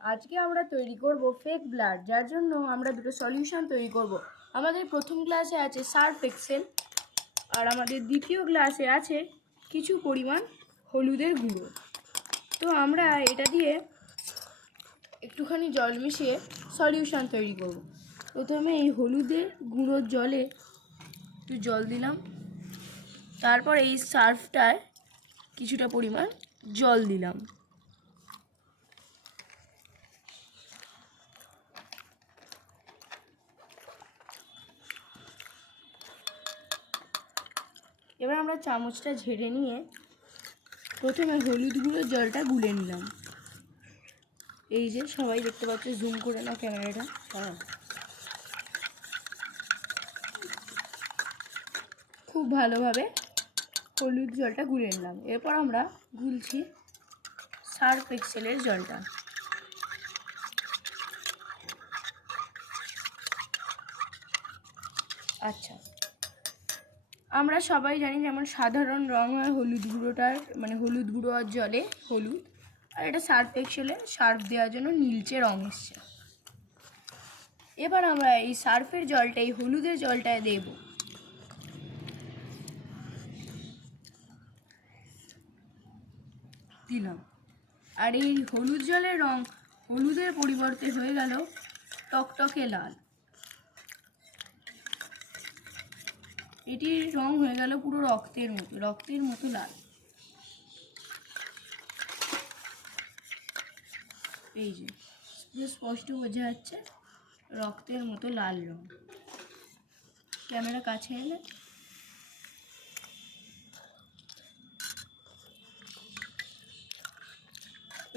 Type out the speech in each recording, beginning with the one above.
আজকে আমরা তৈরি করব ফেক ব্লাড, যার জন্য আমরা দুটো সলিউশন তৈরি করব। আমাদের প্রথম গ্লাসে আছে সার্ফ এক্সেল, আর আমাদের দ্বিতীয় গ্লাসে আছে কিছু পরিমাণ হলুদের গুঁড়ো। তো আমরা এটা দিয়ে একটুখানি জল মিশিয়ে সলিউশন তৈরি করব। প্রথমে এই হলুদের গুঁড়োর জলে একটু জল দিলাম, তারপর এই সার্ফটায় কিছুটা পরিমাণ জল দিলাম। এবার আমরা চামচটা ঝেড়ে নিয়ে প্রথমে হলুদ গুঁড়োর জলটা গুলে নিলাম। এই যে সবাই দেখতে পাচ্ছে, জুম করে নাও ক্যামেরাটা। খুব ভালোভাবে হলুদ জলটা গুলে নিলাম। এরপর আমরা গুলছি সার্ফ এক্সেলের জলটা। আচ্ছা, আমরা সবাই জানি যেমন সাধারণ রং হয় হলুদ গুঁড়োটার, মানে হলুদ গুঁড়ো আর জলে হলুদ, আর এটা সার্ফ এক্সেলে সার্ফ দেওয়ার জন্য নীলচে রং এসছে। এবার আমরা এই সার্ফের জলটা এই হলুদের জলটায় দেব। দিলাম, আর এই হলুদ জলের রং হলুদের পরিবর্তে হয়ে গেল টকটকে লাল। এটির রং হয়ে গেল পুরো রক্তের মতো লাল। এই যে স্পষ্ট বোঝা যাচ্ছে রক্তের মতো লাল রং। ক্যামেরা কাছে এলে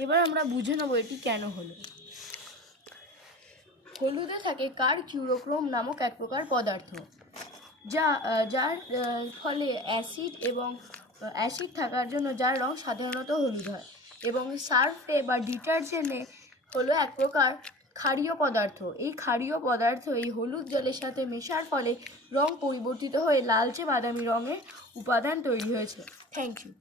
এবার আমরা বুঝে নেব এটি কেন হলো। হলুদে থাকে কারকিউরোক্রোম নামক এক প্রকার পদার্থ, যার ফলে অ্যাসিড থাকার জন্য যার রং সাধারণত হলুদ হয়, এবং সার্ফে বা ডিটারজেন্টে হলো এক প্রকার ক্ষারীয় পদার্থ। এই ক্ষারীয় পদার্থ এই হলুদ জলের সাথে মেশার ফলে রং পরিবর্তিত হয়ে লালচে বাদামি রঙের উপাদান তৈরি হয়েছে। Thank you.